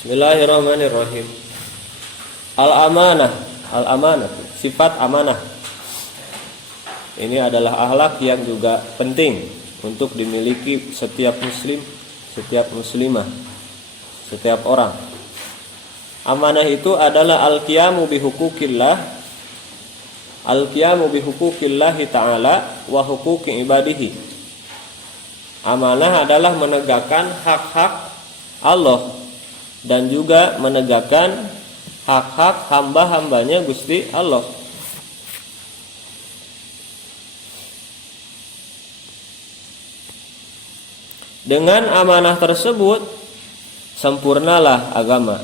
Bismillahirrahmanirrahim. Al-amanah, al-amanah, sifat amanah. Ini adalah akhlak yang juga penting untuk dimiliki setiap muslim, setiap muslimah, setiap orang. Amanah itu adalah al-qiyamu bihuquqillah, al-qiyamu bihuquqillah ta'ala wa huquqi ibadihi. Amanah adalah menegakkan hak-hak Allah dan juga menegakkan hak-hak hamba-hambanya Gusti Allah. Dengan amanah tersebut sempurnalah agama.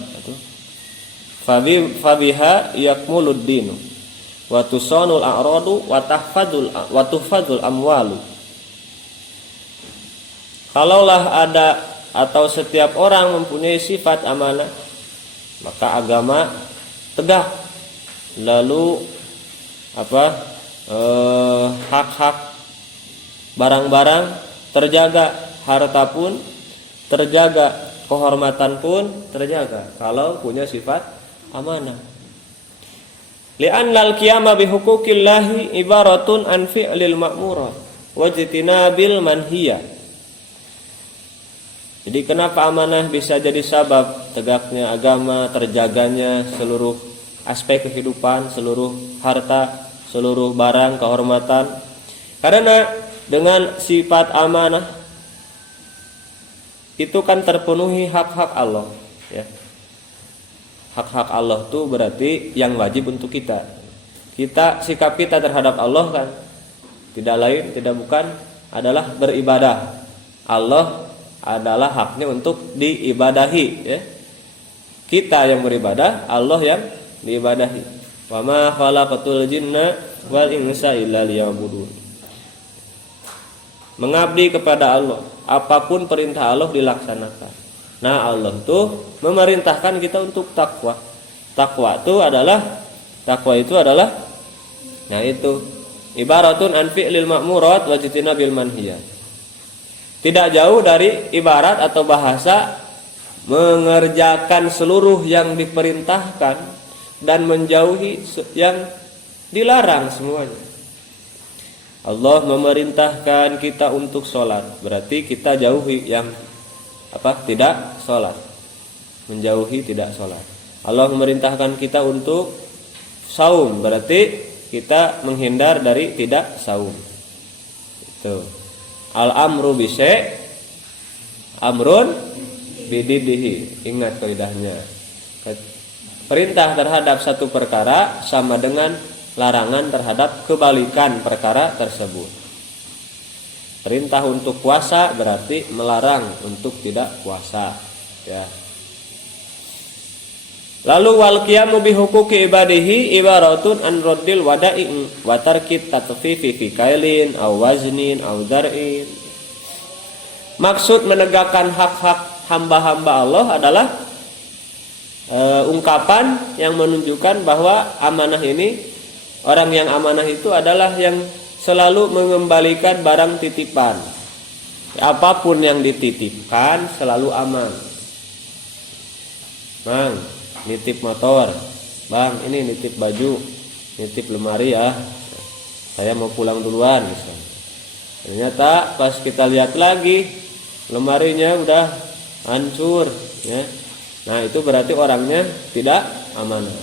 Fabiha yakmulud dinu wa tusanul a'radu wa tuhfadzul amwalu. Kalaulah ada atau setiap orang mempunyai sifat amanah, maka agama tegak. Lalu hak-hak barang-barang terjaga, harta pun terjaga, kehormatan pun terjaga kalau punya sifat amanah. Li'anna al-qiyama bihuquqillahi ibaratun an fi'lil ma'murat wa jitinabil manhiyah. Jadi kenapa amanah bisa jadi sabab tegaknya agama, terjaganya seluruh aspek kehidupan, seluruh harta, seluruh barang, kehormatan? Karena dengan sifat amanah itu kan terpenuhi hak-hak Allah, ya. Hak-hak Allah itu berarti yang wajib untuk kita. Sikap kita terhadap Allah kan tidak lain, tidak bukan adalah beribadah. Allah adalah haknya untuk diibadahi, ya. Kita yang beribadah, Allah yang diibadahi. Wa ma khalaqatul jinna wal insa illa liya'budun. Mengabdi kepada Allah, apapun perintah Allah dilaksanakan. Nah, Allah tuh memerintahkan kita untuk takwa. Takwa itu adalah nah itu ibaratun an fi'lil ma'murat wa jitinabil manhiyat. Tidak jauh dari ibarat atau bahasa mengerjakan seluruh yang diperintahkan dan menjauhi yang dilarang semuanya. Allah memerintahkan kita untuk sholat, berarti kita jauhi yang tidak sholat, menjauhi tidak sholat. Allah memerintahkan kita untuk saum, berarti kita menghindar dari tidak saum. Itu. Al-amru bise amrun bididihi. Ingat kaidahnya. Perintah terhadap satu perkara sama dengan larangan terhadap kebalikan perkara tersebut. Perintah untuk puasa berarti melarang untuk tidak puasa, ya. Lalu wal qiyamu bihuquqi ibadihi ibaratun an raddil wada'i wa tarkit tatfifi fi kailin aw waznin aw dar'in. Maksud menegakkan hak-hak hamba-hamba Allah adalah ungkapan yang menunjukkan bahwa amanah ini, orang yang amanah itu adalah yang selalu mengembalikan barang titipan. Apapun yang dititipkan selalu aman. Bang, nitip motor, bang ini nitip baju, nitip lemari ya, saya mau pulang duluan misalnya. Ternyata pas kita lihat lagi lemarinya udah hancur, ya. Nah itu berarti orangnya tidak amanah.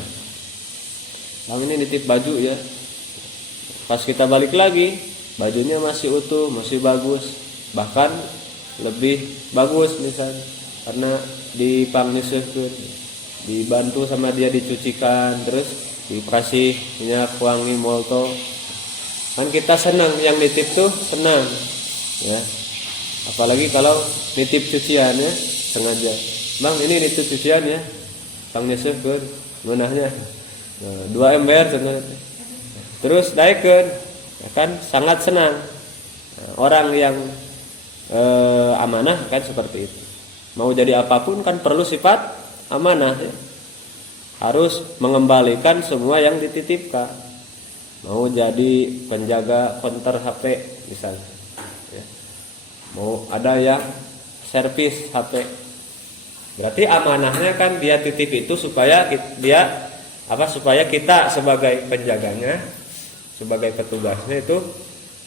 Bang ini nitip baju ya, pas kita balik lagi bajunya masih utuh, masih bagus, bahkan lebih bagus misalnya karena dipangniseukeun, dibantu sama dia dicucikan, terus dikasih minyak wangi molto. Kan kita senang, yang nitip tuh senang, ya. Apalagi kalau nitip cucian, ya, sengaja. Bang ini nitip cucian ya, pangniseukeun meunahnya 2 ember sebenarnya. Terus daekeun, ya kan sangat senang. Nah, orang yang amanah kan seperti itu. Mau jadi apapun kan perlu sifat amanah, ya. Harus mengembalikan semua yang dititipkan. Mau jadi penjaga konter HP misalnya, ya. Mau ada yang servis HP, Berarti amanahnya kan dia titip itu supaya supaya kita sebagai penjaganya, sebagai petugasnya itu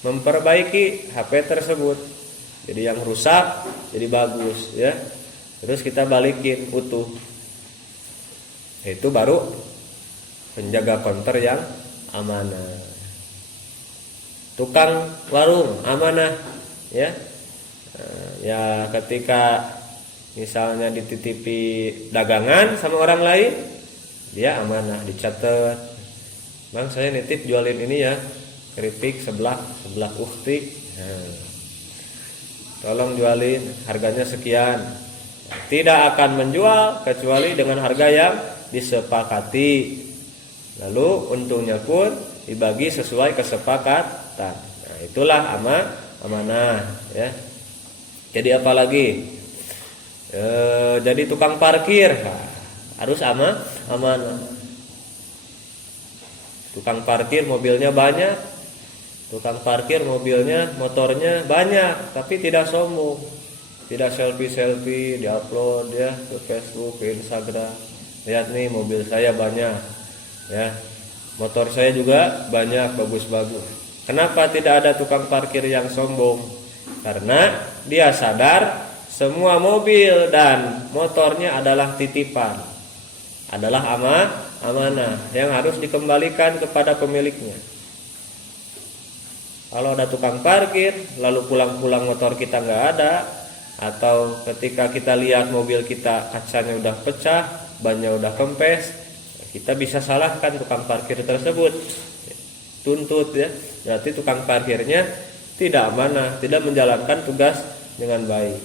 memperbaiki HP tersebut. Jadi yang rusak jadi bagus ya. Terus kita balikin utuh. Itu baru penjaga konter yang amanah. Tukang warung amanah ya. Ya ketika misalnya dititipi dagangan sama orang lain, dia amanah, dicatat. Bang, saya nitip jualin ini ya, keripik sebelah ukti. Tolong jualin, harganya sekian. Tidak akan menjual kecuali dengan harga yang disepakati. Lalu untungnya pun dibagi sesuai kesepakatan. Nah, itulah amanah ya. Jadi apalagi jadi tukang parkir harus amanah. Tukang parkir mobilnya banyak, tukang parkir mobilnya motornya banyak, tapi tidak sombong, tidak selfie diupload ya ke Facebook, ke Instagram. Lihat nih mobil saya banyak ya, motor saya juga banyak, bagus-bagus. Kenapa tidak ada tukang parkir yang sombong? Karena dia sadar semua mobil dan motornya adalah titipan, adalah amanah yang harus dikembalikan kepada pemiliknya. Kalau ada tukang parkir lalu pulang-pulang motor kita nggak ada, atau ketika kita lihat mobil kita kacanya udah pecah, bannya udah kempes, kita bisa salahkan tukang parkir tersebut, tuntut ya. Berarti tukang parkirnya tidak amanah, tidak menjalankan tugas dengan baik.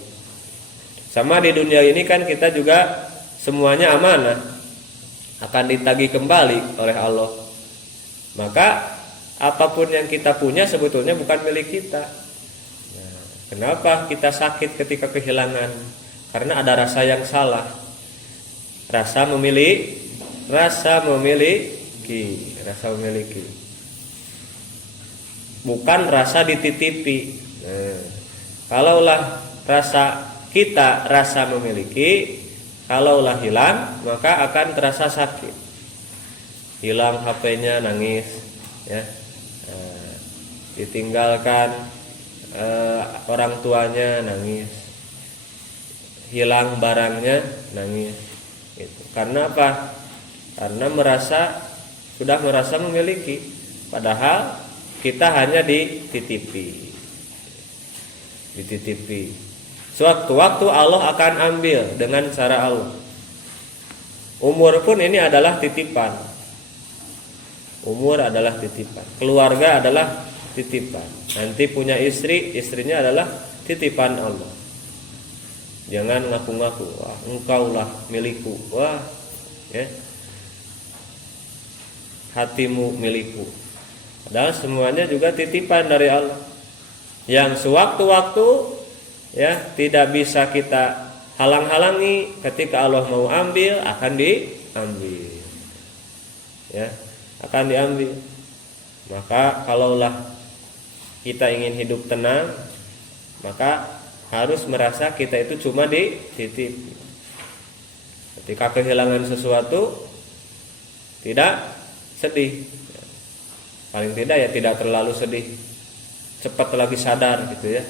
Sama di dunia ini kan kita juga semuanya amanah, akan ditagih kembali oleh Allah. Maka apapun yang kita punya sebetulnya bukan milik kita. Nah, kenapa kita sakit ketika kehilangan? Karena ada rasa yang salah. Rasa memiliki. Bukan rasa dititipi. Nah, kalaulah rasa memiliki, kalaulah hilang maka akan terasa sakit. Hilang HP-nya nangis ya. Ditinggalkan orang tuanya nangis. Hilang barangnya nangis. Gitu. Karena apa? Karena sudah merasa memiliki, padahal kita hanya dititipi. Suatu-waktu Allah akan ambil dengan cara Allah. Umur pun ini adalah titipan. Umur adalah titipan. Keluarga adalah titipan. Nanti punya istri, istrinya adalah titipan Allah. Jangan ngaku-ngaku, wah engkaulah milikku, wah ya. Hatimu milikku. Padahal semuanya juga titipan dari Allah. Yang sewaktu-waktu ya tidak bisa kita halang-halangi, ketika Allah mau ambil akan diambil ya, akan diambil. Maka kalaulah kita ingin hidup tenang, maka harus merasa kita itu cuma dititip. Ketika kehilangan sesuatu tidak sedih, paling tidak ya tidak terlalu sedih, cepat lagi sadar gitu ya.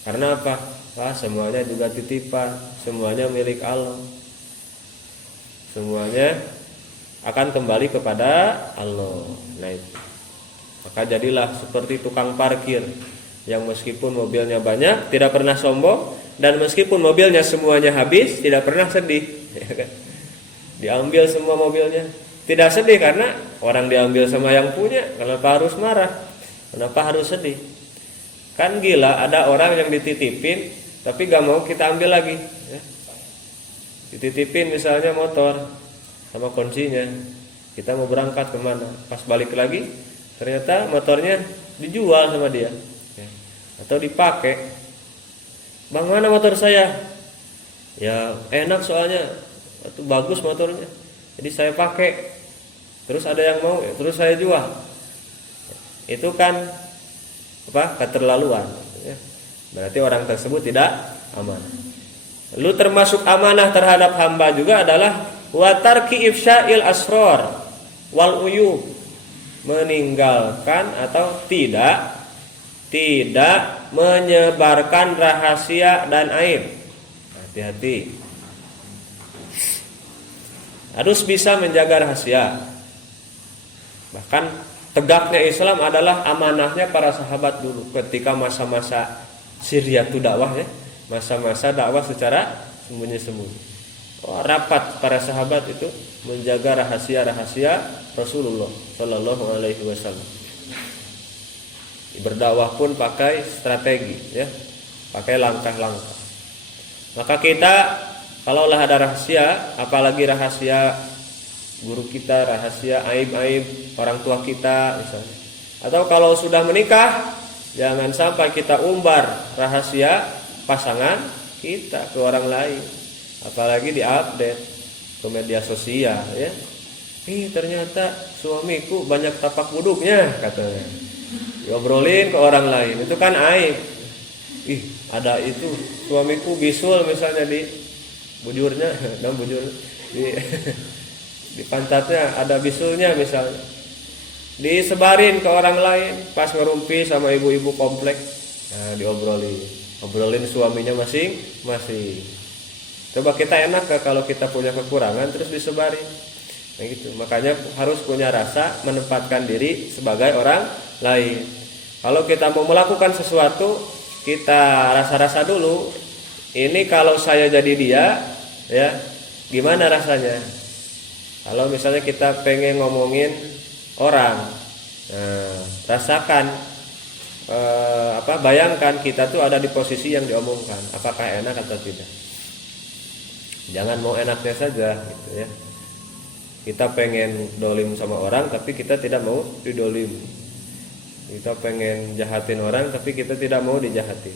Karena apa? Wah, semuanya juga titipan, semuanya milik Allah. Semuanya akan kembali kepada Allah. Nah itu. Maka jadilah seperti tukang parkir yang meskipun mobilnya banyak tidak pernah sombong, dan meskipun mobilnya semuanya habis tidak pernah sedih. Diambil semua mobilnya, tidak sedih karena orang diambil sama yang punya. Kenapa harus marah? Kenapa harus sedih? Kan gila, ada orang yang dititipin tapi gak mau kita ambil lagi ya. Dititipin misalnya motor sama kuncinya, kita mau berangkat kemana, pas balik lagi ternyata motornya dijual sama dia ya. Atau dipakai. Bang, mana motor saya? Ya enak soalnya, itu bagus motornya, jadi saya pakai. Terus ada yang mau, terus saya jual. Itu kan keterlaluan ya. Berarti orang tersebut tidak aman. Lalu termasuk amanah terhadap hamba juga adalah wa tarki ifsya'il asrar wal uyub, meninggalkan atau tidak menyebarkan rahasia dan aib. Hati-hati. Harus bisa menjaga rahasia. Bahkan tegaknya Islam adalah amanahnya para sahabat dulu ketika masa-masa sirriyatu dakwah ya, masa-masa dakwah secara sembunyi-sembunyi. Rapat para sahabat itu menjaga rahasia-rahasia Rasulullah Shallallahu Alaihi Wasallam. Berdakwah pun pakai strategi ya, pakai langkah-langkah. Maka kita kalaulah ada rahasia, apalagi rahasia guru kita, rahasia aib-aib orang tua kita misalnya, atau kalau sudah menikah, jangan sampai kita umbar rahasia pasangan kita ke orang lain, apalagi diupdate ke media sosial ya. Ternyata suamiku banyak tapak buduknya katanya, diobrolin ke orang lain, itu kan aib. Ada itu suamiku bisul misalnya di bujurnya, di pantatnya ada bisulnya misalnya, disebarin ke orang lain pas ngerumpi sama ibu-ibu komplek. Nah, obrolin suaminya masing-masing. Coba kita enak kalau kita punya kekurangan terus disebarin. Nah gitu. Makanya harus punya rasa menempatkan diri sebagai orang lain. Kalau kita mau melakukan sesuatu, kita rasa-rasa dulu. Ini kalau saya jadi dia, ya gimana rasanya? Kalau misalnya kita pengen ngomongin orang, rasakan, bayangkan kita tuh ada di posisi yang diomongkan, apakah enak atau tidak. Jangan mau enaknya saja, gitu ya. Kita pengen dolim sama orang, tapi kita tidak mau didolim. Kita pengen jahatin orang, tapi kita tidak mau dijahatin.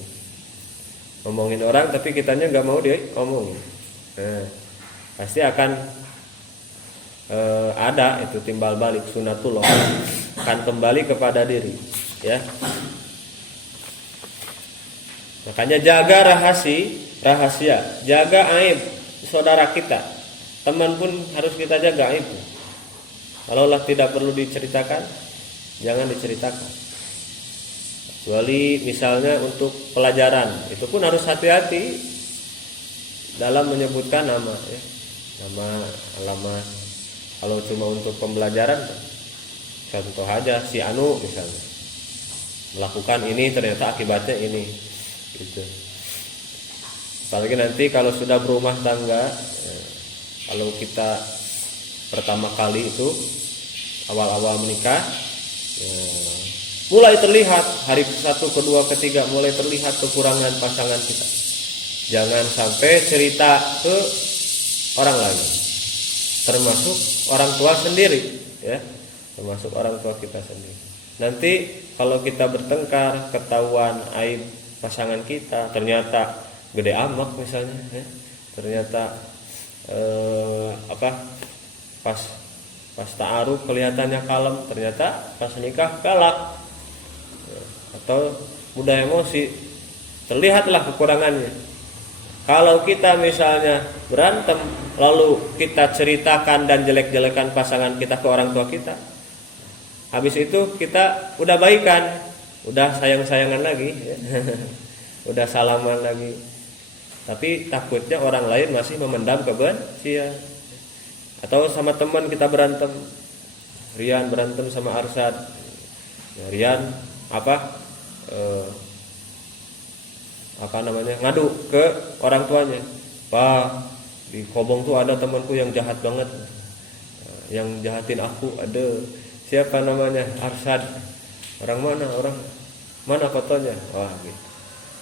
Ngomongin orang, tapi kitanya nggak mau diomongin. Nah, pasti akan ada itu timbal balik sunatullah, akan kembali kepada diri ya. Makanya jaga rahasia, jaga aib saudara kita, teman pun harus kita jaga aib. Kalaulah tidak perlu diceritakan, jangan diceritakan. Kecuali misalnya untuk pelajaran, itu pun harus hati-hati dalam menyebutkan nama ya, nama, alamat. Kalau cuma untuk pembelajaran, contoh aja si Anu misalnya melakukan ini ternyata akibatnya ini, gitu. Apalagi nanti kalau sudah berumah tangga, kalau kita pertama kali itu awal-awal menikah, mulai terlihat hari 1, kedua, ketiga mulai terlihat kekurangan pasangan kita. Jangan sampai cerita ke orang lain, termasuk orang tua sendiri ya, termasuk orang tua kita sendiri. Nanti kalau kita bertengkar, ketahuan aib pasangan kita, ternyata gede amak misalnya ya, ternyata pas ta'aruf kelihatannya kalem, ternyata pas nikah galak atau mudah emosi, terlihatlah kekurangannya. Kalau kita misalnya berantem lalu kita ceritakan dan jelek-jelekan pasangan kita ke orang tua kita, habis itu kita udah baikan, udah sayang-sayangan lagi ya. Udah salaman lagi, tapi takutnya orang lain masih memendam kebencian. Atau sama teman kita berantem, Rian berantem sama Arsad, Rian ngadu ke orang tuanya, Pak, di Kobong tuh ada temanku yang jahat banget, yang jahatin aku. Ada siapa namanya? Arsad. Orang mana fotonya? Wah gitu.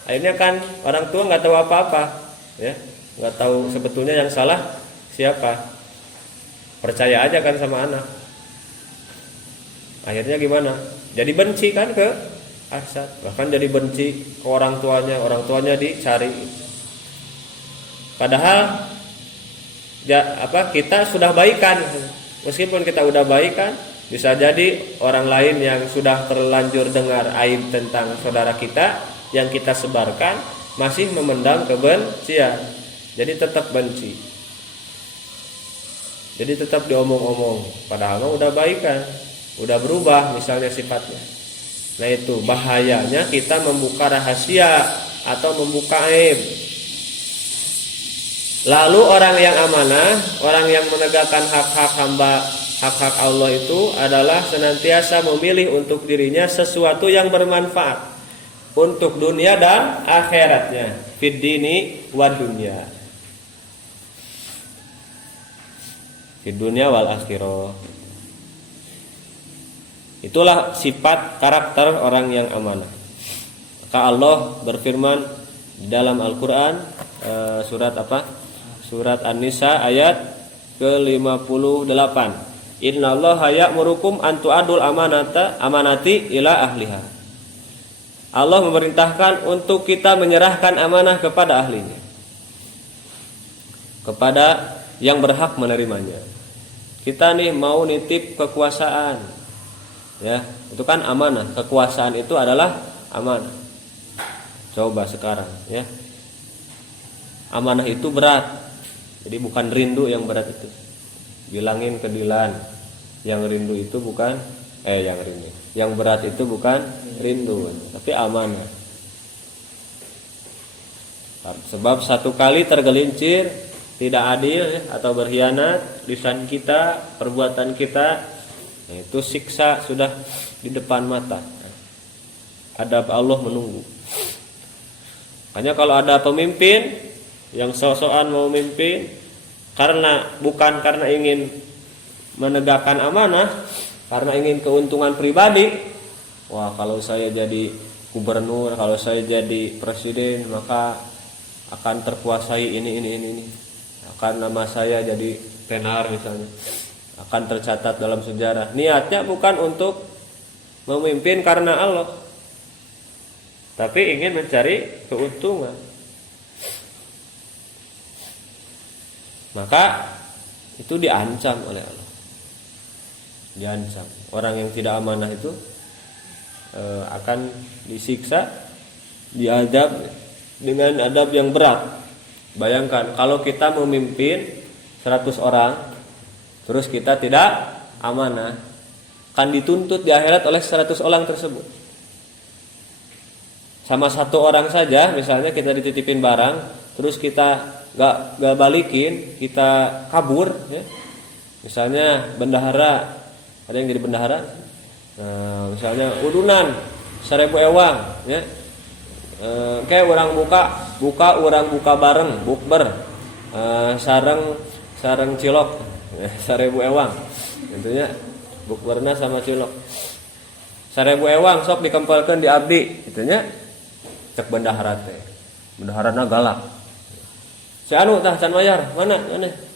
Akhirnya kan orang tua nggak tahu apa-apa ya, nggak tahu sebetulnya yang salah siapa, percaya aja kan sama anak. Akhirnya gimana? Jadi benci kan ke Arsad, bahkan jadi benci ke orang tuanya dicari. Padahal kita sudah baikan, meskipun kita udah baikan, bisa jadi orang lain yang sudah terlanjur dengar aib tentang saudara kita yang kita sebarkan masih memendam kebencian. Jadi tetap benci. Jadi tetap diomong-omong. Padahal udah baik kan, udah berubah misalnya sifatnya. Nah itu bahayanya kita membuka rahasia atau membuka aib. Lalu orang yang amanah, orang yang menegakkan hak-hak hamba, hak-hak Allah itu adalah senantiasa memilih untuk dirinya sesuatu yang bermanfaat untuk dunia dan akhiratnya, fid dini wad dunya, fid dunya wal akhirah. Itulah sifat karakter orang yang amanah. Maka Allah berfirman di dalam Al-Qur'an, surat apa? Surat An-Nisa ayat ke-58. Innallaha ya'murukum an tu'adul amanati ila ahliha. Allah memerintahkan untuk kita menyerahkan amanah kepada ahlinya, kepada yang berhak menerimanya. Kita nih mau nitip kekuasaan, ya, itu kan amanah. Kekuasaan itu adalah amanah. Coba sekarang, ya, amanah itu berat. Jadi bukan rindu yang berat itu. Bilangin ke Dilan, yang rindu itu bukan yang berat itu bukan rindu, tapi amanah. Sebab satu kali tergelincir tidak adil, ya, atau berkhianat, lisan kita, perbuatan kita, itu siksa sudah di depan mata. Adab Allah menunggu. Makanya kalau ada pemimpin yang sok-sokan mau memimpin bukan karena ingin menegakkan amanah, karena ingin keuntungan pribadi. Wah, kalau saya jadi gubernur, kalau saya jadi presiden, maka akan terkuasai ini. Akan nama saya jadi tenar misalnya, akan tercatat dalam sejarah. Niatnya bukan untuk memimpin karena Allah, tapi ingin mencari keuntungan. Maka itu diancam oleh Allah. Diancam. Orang yang tidak amanah itu akan disiksa, diadab dengan adab yang berat. Bayangkan kalau kita memimpin 100 orang, terus kita tidak amanah, akan dituntut di akhirat oleh 100 orang tersebut. Sama satu orang saja, misalnya kita dititipin barang, terus kita gak balikin, kita kabur, ya. Misalnya bendahara, ada yang jadi bendahara, misalnya udunan 1000 ewang, ya. Kayak orang orang buka bareng, bukber, sareng cilok, 1000 ewang, tentunya bukberna sama cilok, 1000 ewang sok dikempelkeun di abdi, tentunya cek bendahara teh, bendaharana galak. Si anu tah can bayar, mana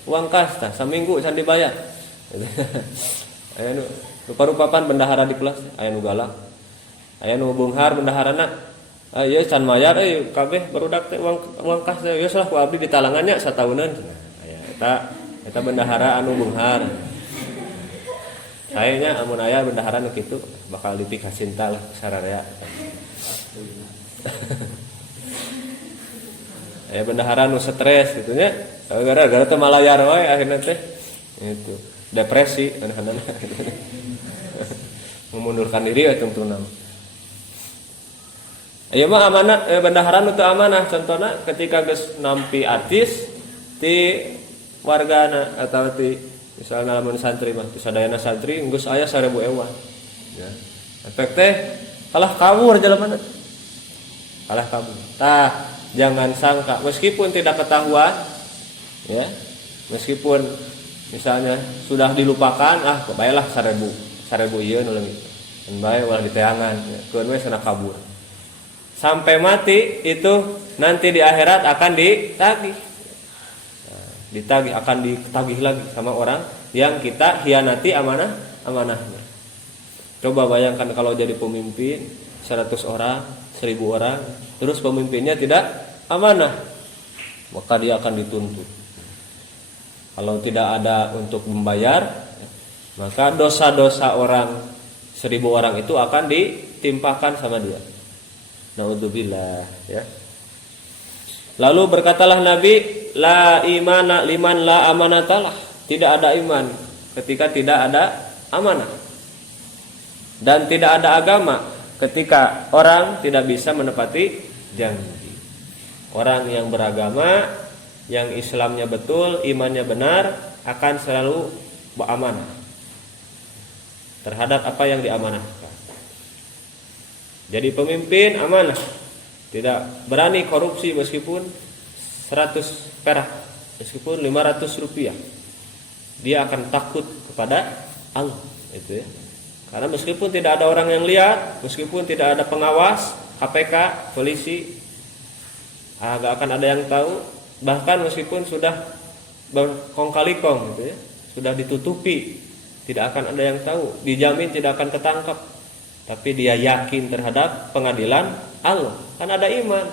uang kas tah saminggu can dibayar. Aya nu rupa-rupapan bendahara di kelas, aya nu galak, aya nu beunghar bendaharana. Ieu can bayar kabeh barudak teh uang kas teh geus lah ku abdi ditalangannya satahunna. Aya eta bendahara anu beunghar. Sayanya amun aya bendahara nu kitu bakal dipikah cinta lah sararea. Ya bendahara nu stres gitu nya, gara-gara teh malayar wae akhirna teh itu depresi anak-anak. Memundurkan diri atuh-atuh. Ayo mah amanah, bendahara nu teu amanah contohna ketika geus nampi artis ti wargana atau ti misalnya lamun santri mah ti sadayana santri geus aya 1000 ewan. Ya. Efek teh kalah kabur jalemana. Kalah kabur. Tah jangan sangka meskipun tidak ketahuan, ya, meskipun misalnya sudah dilupakan, baiklah 1000 ieu nu leungit. Dan bae ulah diteangan, ya, keun we sana kabur. Sampai mati itu nanti di akhirat akan ditagih. Nah, ditagih akan ditagih lagi sama orang yang kita khianati amanahnya. Coba bayangkan kalau jadi pemimpin 100 orang, 1000 orang, terus pemimpinnya tidak amanah, maka dia akan dituntut. Kalau tidak ada untuk membayar, maka dosa-dosa orang 1000 orang itu akan ditimpakan sama dia. Naudzubillah, ya. Lalu berkatalah Nabi la imana liman la amanatalah. Tidak ada iman ketika tidak ada amanah. Dan tidak ada agama ketika orang tidak bisa menepati janji. Orang yang beragama, yang Islamnya betul, imannya benar, akan selalu beramanah terhadap apa yang diamanahkan. Jadi pemimpin amanah, tidak berani korupsi meskipun 100 perak, meskipun 500 rupiah. Dia akan takut kepada Allah, itu ya. Karena meskipun tidak ada orang yang lihat, meskipun tidak ada pengawas, KPK, polisi, agak akan ada yang tahu. Bahkan meskipun sudah berkong kali kong, gitu ya, sudah ditutupi, tidak akan ada yang tahu, dijamin tidak akan ketangkap. Tapi dia yakin terhadap pengadilan Allah, kan ada iman.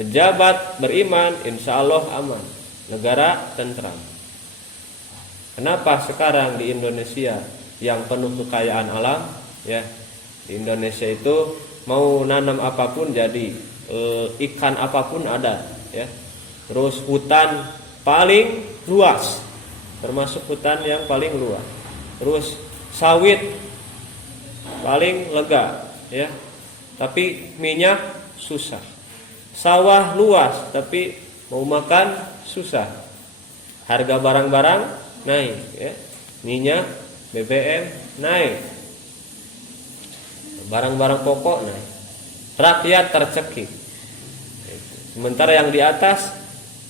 Pejabat beriman, insya Allah aman, negara tentram. Kenapa sekarang di Indonesia yang penuh kekayaan alam, ya, di Indonesia itu mau nanam apapun jadi, ikan apapun ada, ya. Terus hutan paling luas, termasuk hutan yang paling luas. Terus sawit paling lega, ya. Tapi minyak susah. Sawah luas tapi mau makan susah. Harga barang-barang naik, ya. Minyak, BBM naik, barang-barang pokok naik, rakyat tercekik. Sementara yang di atas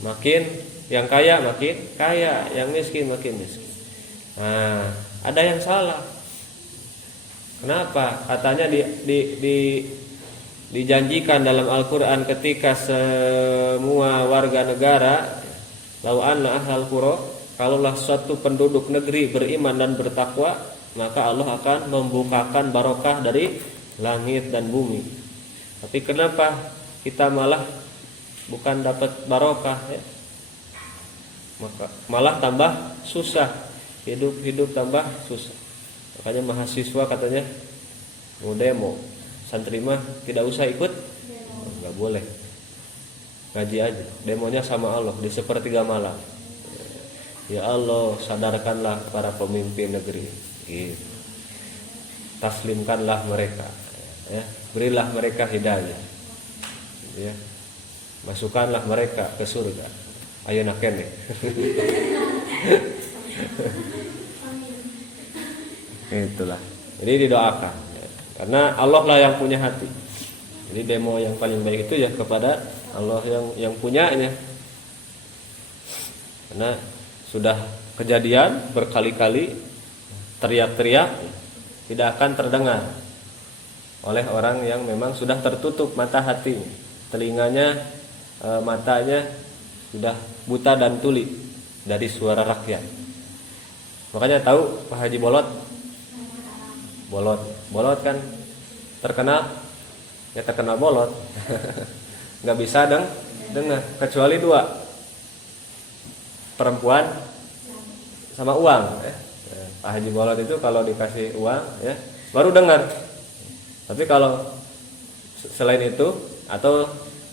makin, yang kaya makin kaya, yang miskin makin miskin. Nah, ada yang salah. Kenapa? Katanya dijanjikan dalam Al-Quran ketika semua warga negara, lau anna ahlal qura, kalaulah suatu penduduk negeri beriman dan bertakwa, maka Allah akan membukakan barokah dari langit dan bumi. Tapi kenapa kita malah bukan dapat barokah, ya? Maka malah tambah susah, hidup tambah susah. Makanya mahasiswa katanya mau demo, santri mah tidak usah ikut, nggak boleh, ngaji aja, demonya sama Allah di sepertiga malam. Ya Allah, sadarkanlah para pemimpin negeri, gitu. Taslimkanlah mereka, ya. Berilah mereka hidayah, ya. Masukkanlah mereka ke surga. Ayo nakene. Itulah. Jadi didoakan, ya. Karena Allah lah yang punya hati. Jadi demo yang paling baik itu ya kepada Allah yang punyanya. Karena sudah kejadian berkali-kali, teriak-teriak tidak akan terdengar oleh orang yang memang sudah tertutup mata hatinya, telinganya, matanya sudah buta dan tuli dari suara rakyat. Makanya tahu Pak Haji Bolot kan terkenal, ya terkenal bolot, nggak bisa dengar kecuali dua, perempuan sama uang, ya. Pak Haji Bolot itu kalau dikasih uang, ya, baru dengar. Tapi kalau selain itu atau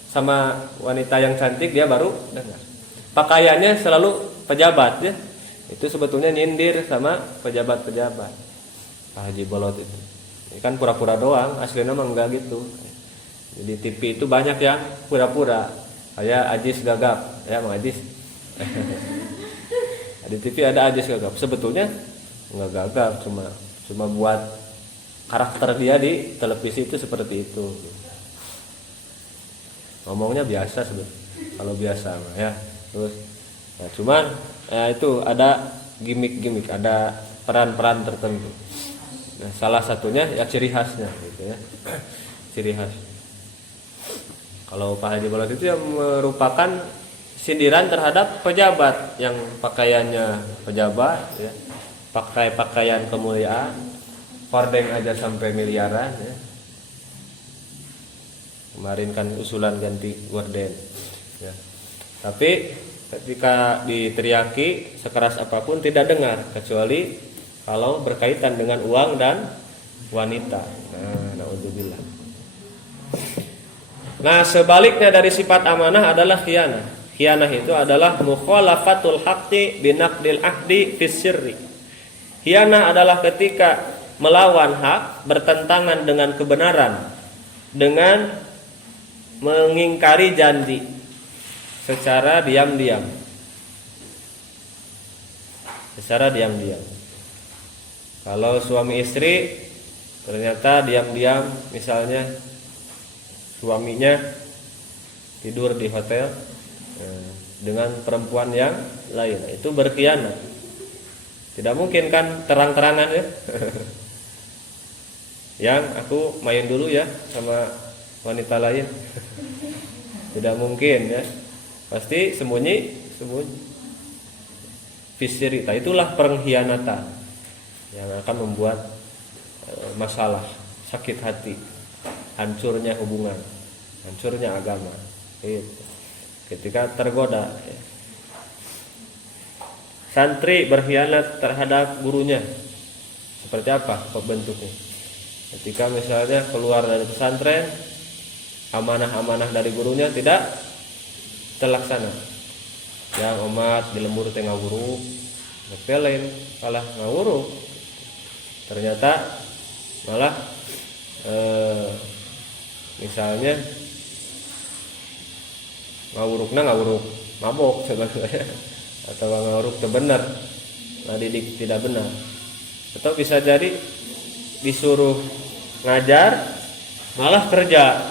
sama wanita yang cantik, dia baru dengar. Pakaiannya selalu pejabat, ya. Itu sebetulnya nyindir sama pejabat-pejabat. Pak Haji Bolot itu, ini kan pura-pura doang, aslinya mah enggak gitu. Jadi TV itu banyak yang pura-pura, kayak Ajis Gagap, ya, Mang Ajis. Di TV ada Ajis Gagap, sebetulnya nggak gagap, cuma buat karakter dia di televisi itu seperti itu. Ngomongnya biasa sebetulnya, kalau biasa, ya. Terus, ya, cuman ya itu ada gimmick, ada peran-peran tertentu. Nah, salah satunya ya ciri khasnya, gitu, ya. Ciri khas. Kalau Pak Haji Bolot itu yang merupakan sindiran terhadap pejabat yang pakaiannya pejabat, ya, pakai pakaian kemuliaan, hordeng aja sampai miliaran, ya. Kemarin kan usulan ganti gorden, ya. Tapi ketika diteriaki sekeras apapun tidak dengar, kecuali kalau berkaitan dengan uang dan wanita. Naudzubillah. Nah, sebaliknya dari sifat amanah adalah khianah. Khianah itu adalah mukhalafatul haqqi binaqdil ahdi fis sirri. Khianah adalah ketika melawan hak, bertentangan dengan kebenaran, dengan mengingkari janji secara diam-diam. Secara diam-diam. Kalau suami istri ternyata diam-diam, misalnya suaminya tidur di hotel dengan perempuan yang lain, itu berkhianat. Tidak mungkin kan terang-terangan ya. Yang aku main dulu ya sama wanita lain. Tidak mungkin ya. Pasti sembunyi. Fisirita, itulah pengkhianatan yang akan membuat masalah, sakit hati, hancurnya hubungan, hancurnya agama. Ketika tergoda, santri berkhianat terhadap gurunya, seperti apa bentuknya? Ketika misalnya keluar dari pesantren, amanah-amanah dari gurunya tidak terlaksana. Yang umat di lembur tengah ngawuruk, ngepelin kalah ngawuruk, ternyata malah misalnya ngawuruk mabok sebenarnya, atau ngawuruk benar, didik tidak benar, atau bisa jadi disuruh ngajar malah kerja,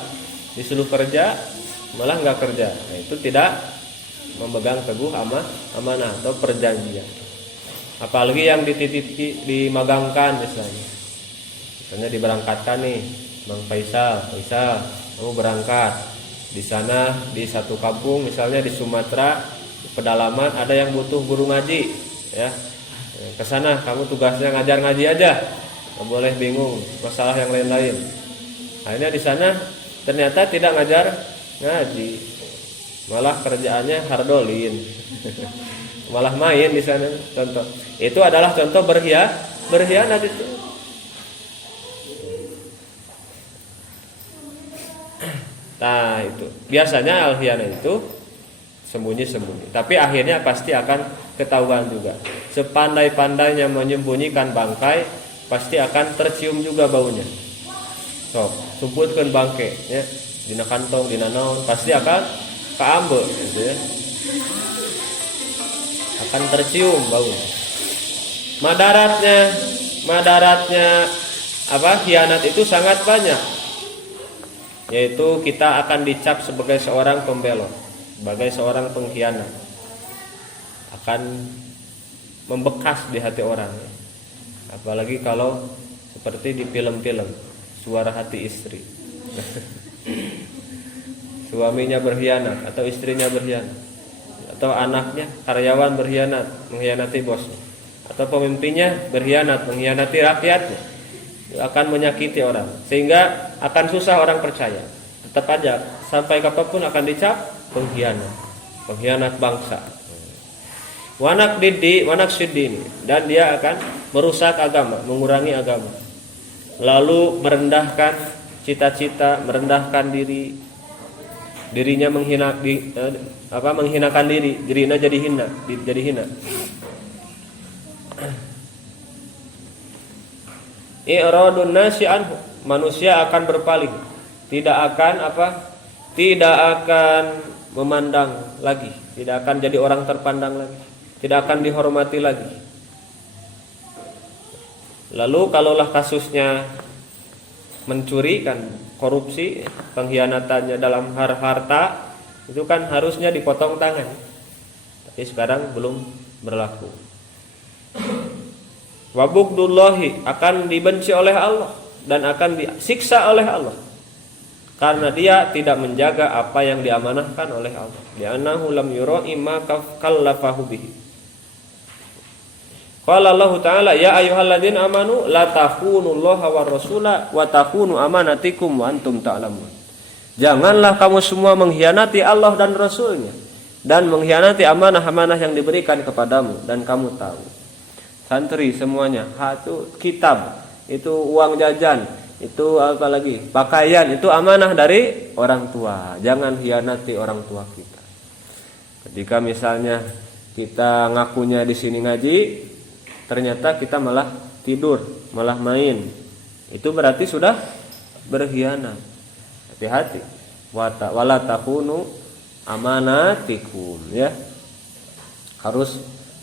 disuruh kerja malah nggak kerja. Nah, itu tidak memegang teguh amanah atau perjanjian. Apalagi yang dititipi, dimagangkan misalnya diberangkatkan nih, Bang Faisal, kamu berangkat di sana di satu kampung, misalnya di Sumatera, di pedalaman ada yang butuh guru ngaji, ya, ke sana kamu tugasnya ngajar ngaji aja, nggak boleh bingung masalah yang lain-lain. Akhirnya di sana ternyata tidak ngajar ngaji, malah kerjaannya hardolin, malah main di sana. Contoh itu adalah contoh berkhianat itu. Nah itu biasanya al-khianah itu sembunyi-sembunyi, tapi akhirnya pasti akan ketahuan juga. Sepandai-pandainya menyembunyikan bangkai, pasti akan tercium juga baunya. So, sumputkeun bangke, ya, dina kantong, dina naon, pasti akan kaambe gitu ya. Akan tercium bau. Madaratnya khianat itu sangat banyak. Yaitu kita akan dicap sebagai seorang pembelot, sebagai seorang pengkhianat. Akan membekas di hati orang. Apalagi kalau seperti di film-film Suara Hati Istri. Suaminya berkhianat atau istrinya berkhianat, atau anaknya, karyawan berkhianat, mengkhianati bosnya, atau pemimpinnya berkhianat, mengkhianati rakyatnya, itu akan menyakiti orang, sehingga akan susah orang percaya. Tetap aja sampai kapanpun akan dicap pengkhianat bangsa. Wanak sidini, dan dia akan merusak agama, mengurangi agama, lalu merendahkan cita-cita, merendahkan dirinya menghinakan dirinya jadi hina. I'radun nasi anhu, manusia akan berpaling, tidak akan memandang lagi, tidak akan jadi orang terpandang lagi, tidak akan dihormati lagi. Lalu kalaulah kasusnya mencuri, kan korupsi, pengkhianatannya dalam harta, itu kan harusnya dipotong tangan, tapi sekarang belum berlaku. Wabugdullahi, akan dibenci oleh Allah dan akan disiksa oleh Allah karena dia tidak menjaga apa yang diamanahkan oleh Allah. Li'annahu lam yura'i ma kallafahu bihi. Qala Allah Ta'ala, ya ayyuhalladzina amanu la takhunullaha war rasula wa takhunu amanatikum wa antum ta'lamun. Janganlah kamu semua mengkhianati Allah dan Rasulnya, dan mengkhianati amanah-amanah yang diberikan kepadamu dan kamu tahu. Santri semuanya, itu kitab, itu uang jajan, itu apa lagi, pakaian, itu amanah dari orang tua. Jangan khianati orang tua kita. Jika misalnya kita ngakunya di sini ngaji, ternyata kita malah tidur, malah main, itu berarti sudah berkhianat. Hati-hati. Wala takunu amanatikum, ya. Harus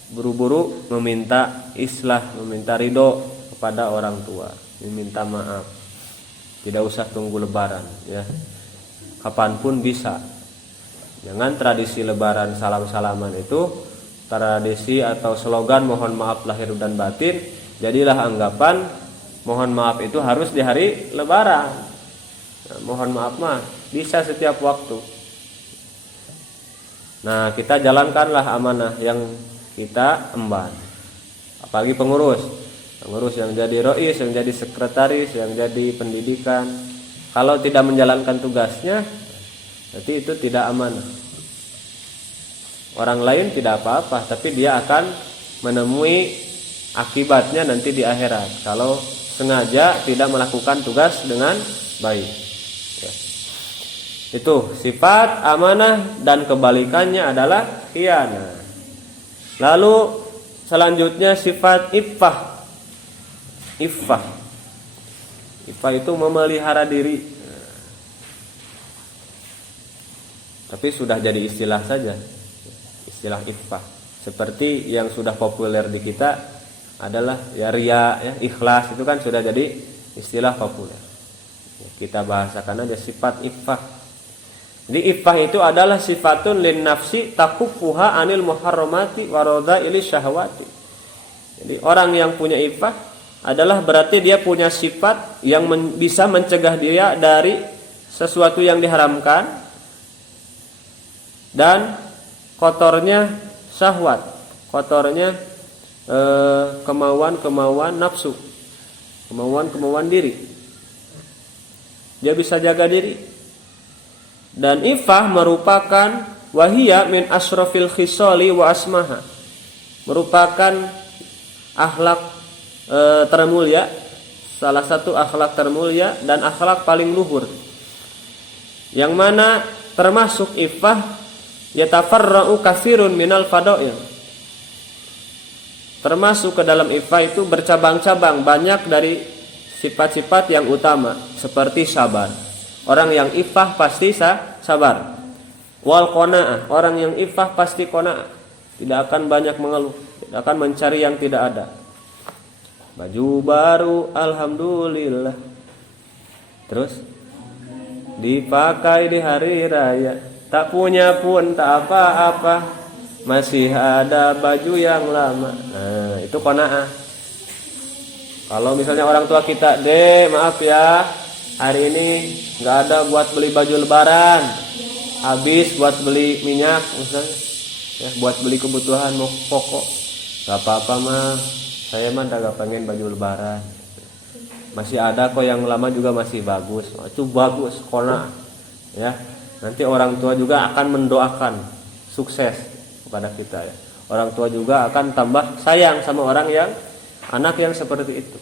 buru-buru meminta islah, meminta ridho kepada orang tua, meminta maaf. Tidak usah tunggu lebaran, ya. Kapanpun bisa. Jangan tradisi lebaran salam-salaman itu tradisi atau slogan mohon maaf lahir dan batin, jadilah anggapan mohon maaf itu harus di hari lebaran. Nah, mohon maaf mah bisa setiap waktu. Nah, kita jalankanlah amanah yang kita emban. Apalagi pengurus yang jadi rois, yang jadi sekretaris, yang jadi pendidikan. Kalau tidak menjalankan tugasnya, berarti itu tidak amanah. Orang lain tidak apa-apa, tapi dia akan menemui akibatnya nanti di akhirat kalau sengaja tidak melakukan tugas dengan baik. Ya. Itu sifat amanah, dan kebalikannya adalah khianat. Lalu selanjutnya sifat iffah. Iffah itu memelihara diri. Tapi sudah jadi istilah saja, istilah iffah. Seperti yang sudah populer di kita adalah ya riya, ya, ikhlas, itu kan sudah jadi istilah populer. Kita bahasakan aja sifat iffah. Jadi iffah itu adalah sifatun lin nafsi takuffuha anil muharramati wa radha'il syahwati. Jadi orang yang punya iffah adalah berarti dia punya sifat yang bisa mencegah dia dari sesuatu yang diharamkan dan kotornya syahwat, kotornya kemauan nafsu, kemauan diri. Dia bisa jaga diri. Dan iffah merupakan wahiyya min asrafil khisali wa asmaha, merupakan akhlak termulia, salah satu akhlak termulia dan akhlak paling luhur, yang mana termasuk iffah yatafarra'u katsirun minal fada'il. Termasuk ke dalam iffah itu bercabang-cabang banyak dari sifat-sifat yang utama, seperti sabar. Orang yang iffah pasti sabar. Wal qanaah, orang yang iffah pasti qanaah, tidak akan banyak mengeluh, tidak akan mencari yang tidak ada. Baju baru alhamdulillah, terus dipakai di hari raya. Tak punya pun tak apa-apa, masih ada baju yang lama. Nah, itu qanaah. Kalau misalnya orang tua kita, "Dek, maaf ya, hari ini nggak ada buat beli baju lebaran, habis buat beli minyak misalnya, ya, buat beli kebutuhan pokok." Gak apa-apa mah, saya mah gak pengen baju lebaran. Masih ada kok yang lama juga masih bagus. Itu bagus, qanaah. Ya. Nanti orang tua juga akan mendoakan sukses kepada kita, ya. Orang tua juga akan tambah sayang sama anak yang seperti itu.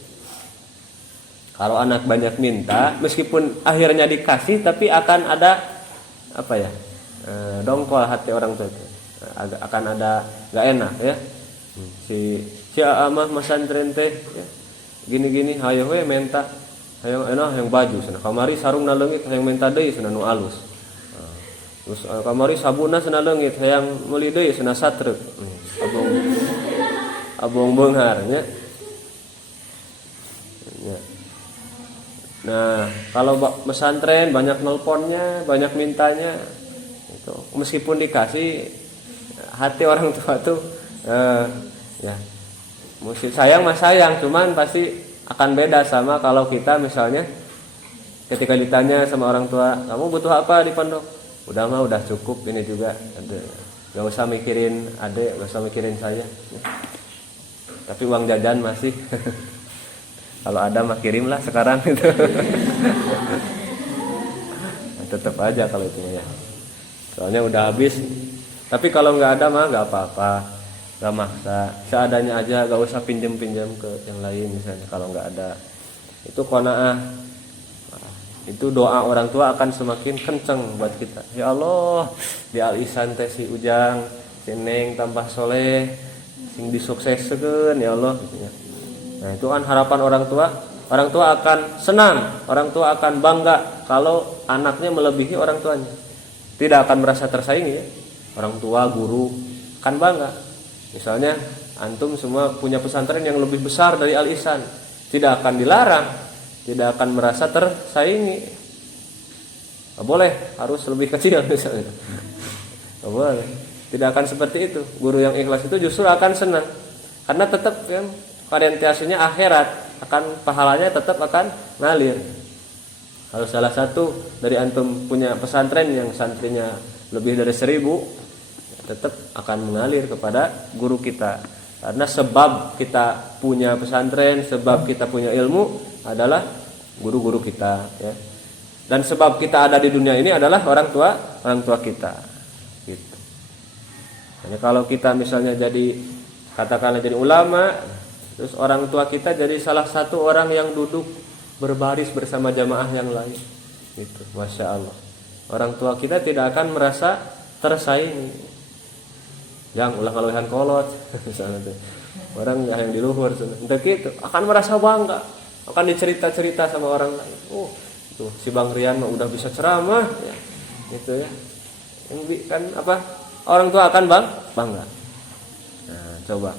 Kalau anak banyak minta, meskipun akhirnya dikasih, tapi akan ada apa ya? Dongkol hati orang tua itu. Akan ada enggak enak, ya. Si amah masantren teh, ya. Gini-gini hayo we minta, hayang yang baju sana. Kamari sarungna leungit hayang minta deui sana nu alus. Terus kamari sabuna sana leungit hayang meuli deui sana satrek. Abong beunghar nya. Ya. Nah, kalau pesantren banyak nelponnya, banyak mintanya, itu meskipun dikasih, hati orang tua tuh ya mesti sayang mas sayang, cuman pasti akan beda sama kalau kita misalnya ketika ditanya sama orang tua, kamu butuh apa di pondok? Udah mah udah cukup, ini juga ada, gak usah mikirin adek, gak usah mikirin saya, ya. Tapi uang jajan masih kalau ada mah kirimlah sekarang gitu. Nah, tetap aja kalau itu ya, soalnya udah habis. Tapi kalau nggak ada mah nggak apa-apa, nggak maksa, seadanya aja, gak usah pinjam ke yang lain misalnya kalau nggak ada. Itu qanaah. itu doa orang tua akan semakin kenceng buat kita. Ya Allah, di Al-Ihsan teh si Ujang, si Neng tambah soleh, sing disukseskeun ya Allah gitu ya. Nah, itu kan harapan orang tua. Orang tua akan senang, orang tua akan bangga kalau anaknya melebihi orang tuanya. Tidak akan merasa tersaingi ya. Orang tua, guru akan bangga. Misalnya antum semua punya pesantren yang lebih besar dari Al-Ihsan, tidak akan dilarang, tidak akan merasa tersaingi. Nggak boleh, harus lebih kecil misalnya. Nggak boleh. Tidak akan seperti itu. Guru yang ikhlas itu justru akan senang, karena tetap kan orientasinya akhirat, akan pahalanya tetap akan ngalir. Kalau salah satu dari antum punya pesantren yang santrinya lebih dari 1000, tetap akan mengalir kepada guru kita. Karena sebab kita punya pesantren, sebab kita punya ilmu adalah guru-guru kita ya. Dan sebab kita ada di dunia ini adalah orang tua kita. Gitu. Jadi kalau kita misalnya jadi katakanlah jadi ulama, terus orang tua kita jadi salah satu orang yang duduk berbaris bersama jamaah yang lain. Gitu, Masya Allah. Orang tua kita tidak akan merasa tersaingi. Yang ulah ngalehan kolot misalnya tuh. Orang yang di luhur entah gitu akan merasa bangga, akan dicerita-cerita sama orang lain. Oh, tuh si Bang Rian mah udah bisa ceramah ya. Gitu ya. Yang kan apa? Orang tua akan bangga. Nah, coba.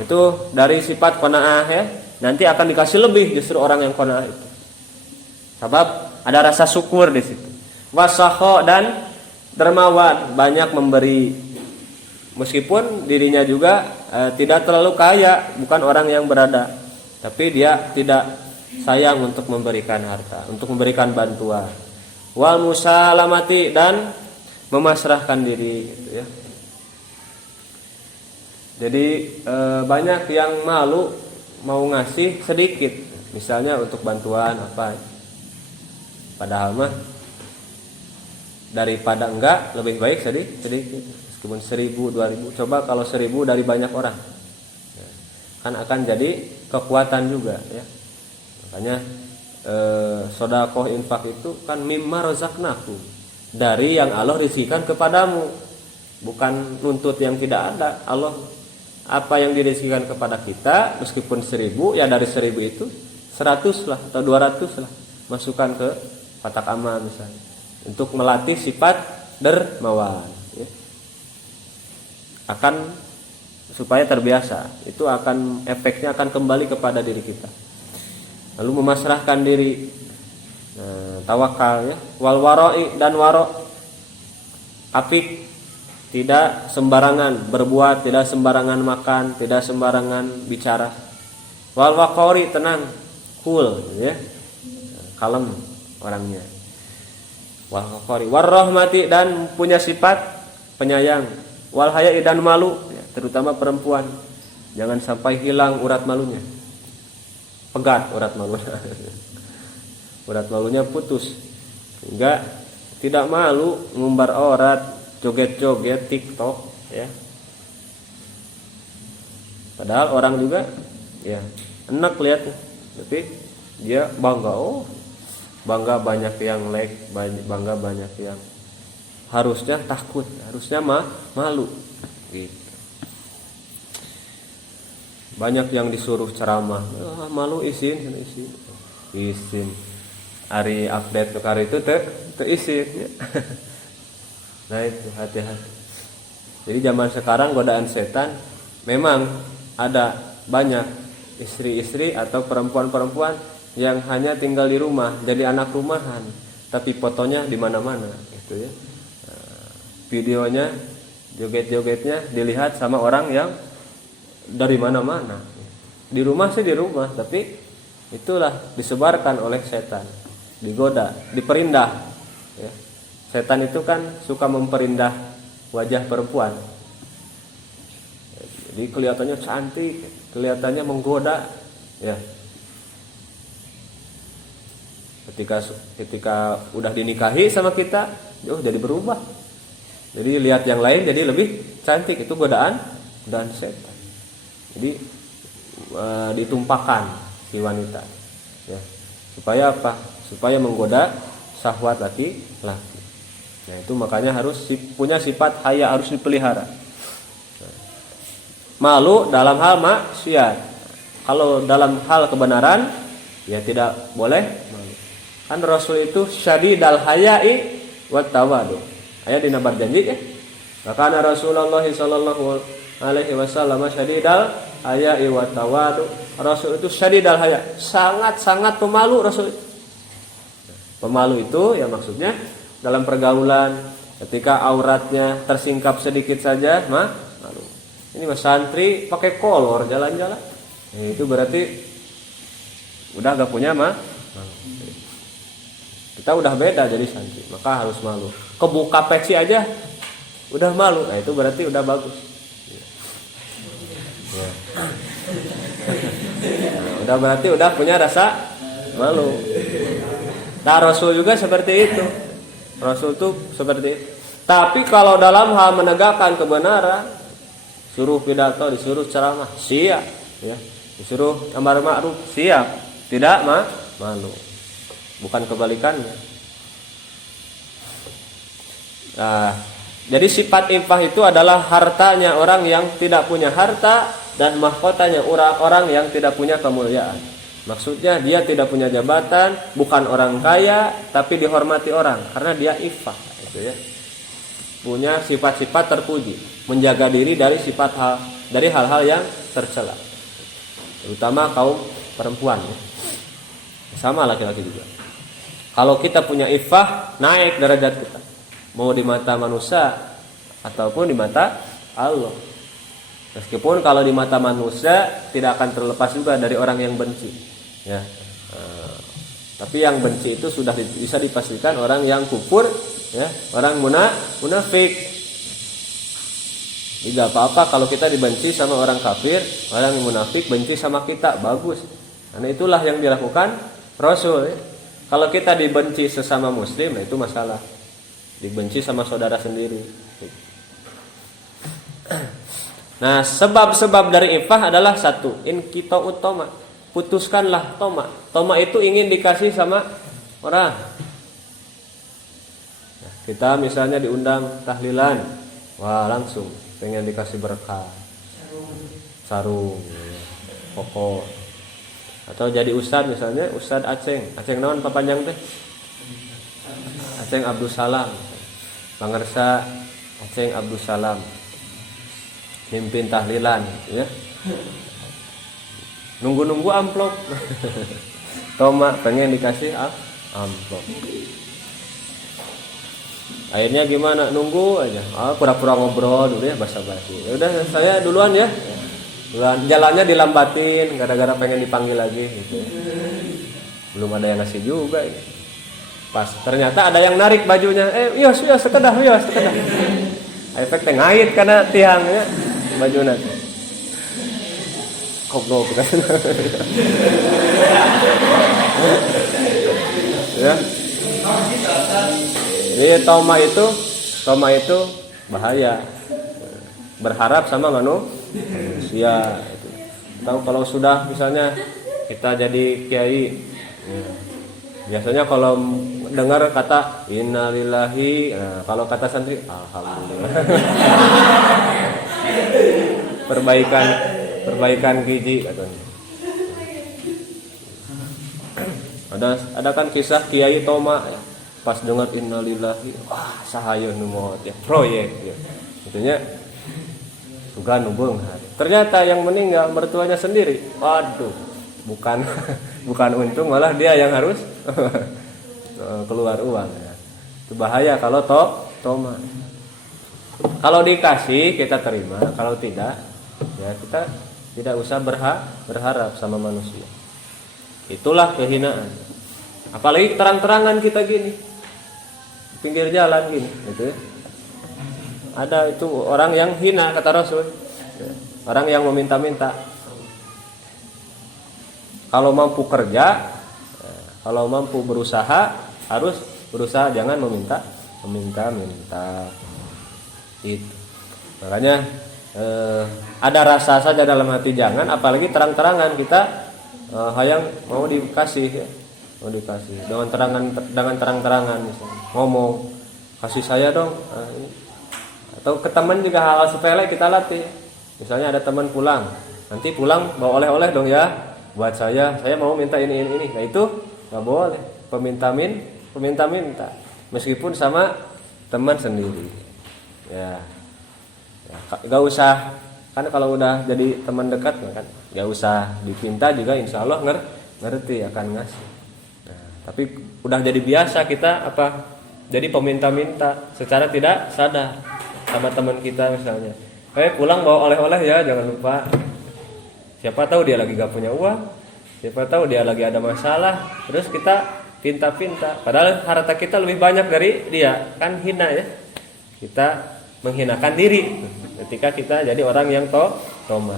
Itu dari sifat qanaah ya. Nanti akan dikasih lebih justru orang yang qanaah itu. Sebab ada rasa syukur di situ. Wasakho dan dermawan, banyak memberi. Meskipun dirinya juga tidak terlalu kaya, bukan orang yang berada, tapi dia tidak sayang untuk memberikan harta, untuk memberikan bantuan. Wal musalamati, dan memasrahkan diri gitu ya. Jadi banyak yang malu mau ngasih sedikit, misalnya untuk bantuan apa. Padahal mah daripada enggak lebih baik sedikit. Meskipun 1000, 2000, coba kalau 1000 dari banyak orang, kan akan jadi kekuatan juga ya. Makanya sedekah infak itu kan mimma razaqnakum, dari yang Allah rizkikan kepadamu, bukan nuntut yang tidak ada. Allah apa yang dirizkikan kepada kita, meskipun 1000 ya dari 1000 itu 100 lah atau 200 lah masukkan ke kotak amal misalnya, untuk melatih sifat dermawan ya. Akan supaya terbiasa, itu akan efeknya akan kembali kepada diri kita. Lalu memasrahkan diri, tawakal ya. Wal wara'i, dan waro, apik, tidak sembarangan berbuat, tidak sembarangan makan, tidak sembarangan bicara. Wal waqori, tenang, cool ya, kalem orangnya. Wal waqori, war rahmati, dan punya sifat penyayang. Wal haya'i, dan malu ya, terutama perempuan, jangan sampai hilang urat malunya, pegat urat malunya. Urat malunya putus hingga tidak malu ngumbar aurat, joget-joget TikTok ya. Padahal orang juga ya enak lihat, tapi dia bangga, oh bangga banyak yang like, bangga banyak yang, harusnya takut, harusnya malu gitu. Banyak yang disuruh ceramah, malu izin. Hari update ke hari itu izin ya. Nah itu hati-hati. Jadi zaman sekarang godaan setan memang ada banyak istri-istri atau perempuan-perempuan yang hanya tinggal di rumah, jadi anak rumahan, tapi fotonya di mana-mana gitu ya. Videonya, joget-jogetnya dilihat sama orang yang dari mana-mana. Di rumah sih di rumah, tapi itulah disebarkan oleh setan, digoda, diperindah ya. Setan itu kan suka memperindah wajah perempuan, jadi kelihatannya cantik, kelihatannya menggoda ya. Ketika udah dinikahi sama kita, jadi berubah. Jadi lihat yang lain jadi lebih cantik, itu godaan setan. Jadi ditumpahkan si wanita ya. Supaya apa? supaya menggoda syahwat laki-laki. Nah, itu makanya harus punya sifat haya, harus dipelihara. Malu dalam hal maksiat. Kalau dalam hal kebenaran ya tidak boleh malu. Kan Rasul itu syadidal haya'i wat tawadu. Aya dina berjanji ya. Maka Rasulullah sallallahu alaihi wasallam syadidal haya'i wat tawadu. Rasul itu syadidal haya, sangat-sangat pemalu Rasul. Pemalu itu ya maksudnya dalam pergaulan ketika auratnya tersingkap sedikit saja malu. Ini mas santri pakai kolor jalan-jalan. Itu berarti udah gak punya malu. Kita udah beda jadi santri, maka harus malu. Kebuka peci aja udah malu. Nah, itu berarti udah bagus. Ya. Udah berarti udah punya rasa malu. Nah, Rasul juga seperti itu. Rasul tuh seperti itu. Tapi kalau dalam hal menegakkan kebenaran, suruh pidato, disuruh ceramah, siap, ya. Disuruh amar ma'ruf, siap, tidak malu. Bukan kebalikannya. Nah, jadi sifat infah itu adalah hartanya orang yang tidak punya harta dan mahkotanya orang yang tidak punya kemuliaan. Maksudnya dia tidak punya jabatan, bukan orang kaya, tapi dihormati orang karena dia ifah, gitu ya. Punya sifat-sifat terpuji, menjaga diri dari dari hal-hal yang tercela, terutama kaum perempuan. Ya. Sama laki-laki juga. Kalau kita punya ifah, naik derajat kita, mau di mata manusia ataupun di mata Allah. Meskipun kalau di mata manusia tidak akan terlepas juga dari orang yang benci. Ya, tapi yang benci itu sudah bisa dipastikan orang yang kufur, ya, orang munafik. Tidak apa-apa kalau kita dibenci sama orang kafir, orang yang munafik benci sama kita, bagus. Karena itulah yang dilakukan Rasul. Ya. Kalau kita dibenci sesama Muslim, nah itu masalah. Dibenci sama saudara sendiri. Nah, sebab-sebab dari ifah adalah satu, in kita utama. Putuskanlah toma. Toma itu ingin dikasih sama orang. Nah, kita misalnya diundang tahlilan, wah langsung pengen dikasih berkah, sarung, pokok. Atau jadi ustad misalnya, Ustad Aceng naon papanjang teh? Aceng Abdul Salam, pangersa Aceng Abdul Salam, mimpin tahlilan, ya. Nunggu amplop. Toma pengen dikasih amplop. Akhirnya gimana? Nunggu aja. Pura-pura ngobrol dulu ya, basa-basi. Ya udah saya duluan ya. Jalannya dilambatin gara-gara pengen dipanggil lagi gitu. Belum ada yang ngasih juga ya. Pas ternyata ada yang narik bajunya. Yos sekedah. Efek teh ngait karena tiangnya bajuna. Goblok kan. Ya. Jadi toma itu bahaya. Berharap sama manusia. Tahu kalau sudah misalnya kita jadi kiai, ya. Biasanya kalau dengar kata innalillahi, nah, kalau kata santri alhamdulillah. Perbaikan gigi katanya. Ada kan kisah Kiai Toma ya. Pas dengar innalillahi, wah sahaya nu maot ya, proyek ya. Itunya juga nubeung. Ternyata yang meninggal mertuanya sendiri. Waduh, bukan untung, malah dia yang harus keluar uang ya. Itu bahaya kalau Toma. Kalau dikasih kita terima, kalau tidak ya kita tidak usah berharap sama manusia. Itulah kehinaan. Apalagi terang-terangan kita gini, pinggir jalan gini, gitu ya. Ada itu orang yang hina kata Rasul, orang yang meminta-minta. Kalau mampu kerja, kalau mampu berusaha, harus berusaha, jangan meminta. Itu. Makanya ada rasa saja dalam hati jangan, apalagi terang-terangan kita yang mau dikasih ya. mau dikasih dengan terang-terangan misalnya ngomong kasih saya dong. Atau ke teman juga hal sepele kita latih. Misalnya ada teman pulang, nanti pulang bawa oleh-oleh dong ya buat saya mau minta ini. Nah itu nggak boleh, peminta meskipun sama teman sendiri ya, nggak usah kan kalau udah jadi teman dekat kan nggak usah dipinta juga, insya Allah ngerti akan ngasih. Nah, tapi udah jadi biasa kita jadi peminta-minta secara tidak sadar sama teman kita misalnya, pulang bawa oleh-oleh ya jangan lupa. Siapa tahu dia lagi gak punya uang, siapa tahu dia lagi ada masalah, terus kita pinta-pinta. Padahal harta kita lebih banyak dari dia, kan hina ya. Kita menghinakan diri ketika kita jadi orang yang toma.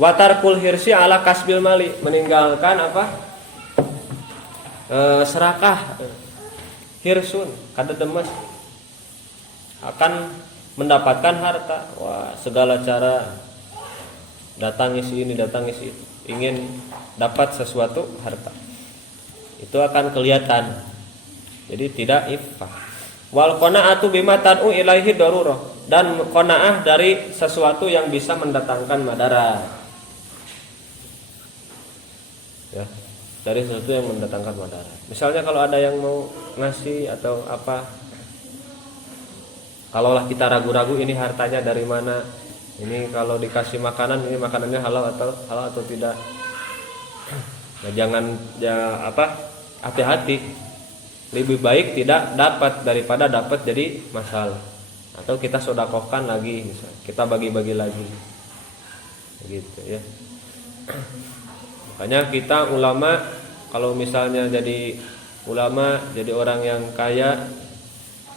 Watarkul hirsi ala kasbil mali, meninggalkan serakah, hirsun, kada demes akan mendapatkan harta. Wah, segala cara datang isi ini ingin dapat sesuatu harta itu akan kelihatan, jadi tidak iffah. Wal qanaatu bima tad'u ilaihi darurah, dan qanaah dari sesuatu yang bisa mendatangkan madarat ya, dari sesuatu yang mendatangkan madarat. Misalnya kalau ada yang mau ngasih atau kalaulah kita ragu-ragu ini hartanya dari mana, ini kalau dikasih makanan ini makanannya halal atau tidak. Nah, hati-hati, lebih baik tidak dapat daripada dapat jadi masalah. Atau kita sedekahkan lagi, misalnya kita bagi-bagi lagi gitu ya. Makanya kita ulama kalau misalnya jadi ulama, jadi orang yang kaya,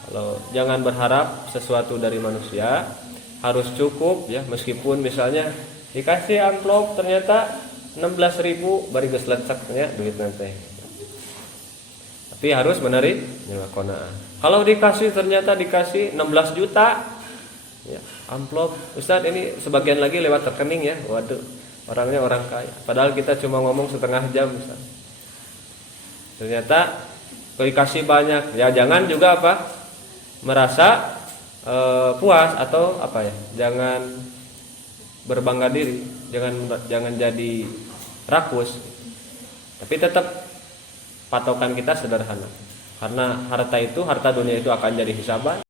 kalau jangan berharap sesuatu dari manusia, harus cukup ya, meskipun misalnya dikasih amplop ternyata 16.000 bari geus lecek ya duit nanti. Tapi harus menerima qanaah. Kalau ternyata dikasih 16 juta ya, amplop, Ustaz ini sebagian lagi lewat rekening ya. Waduh, orangnya orang kaya. Padahal kita cuma ngomong setengah jam misalnya. Ternyata dikasih banyak. Ya jangan juga merasa puas atau jangan berbangga diri, jangan jadi rakus, tapi tetap patokan kita sederhana, karena harta dunia itu akan jadi hisaban.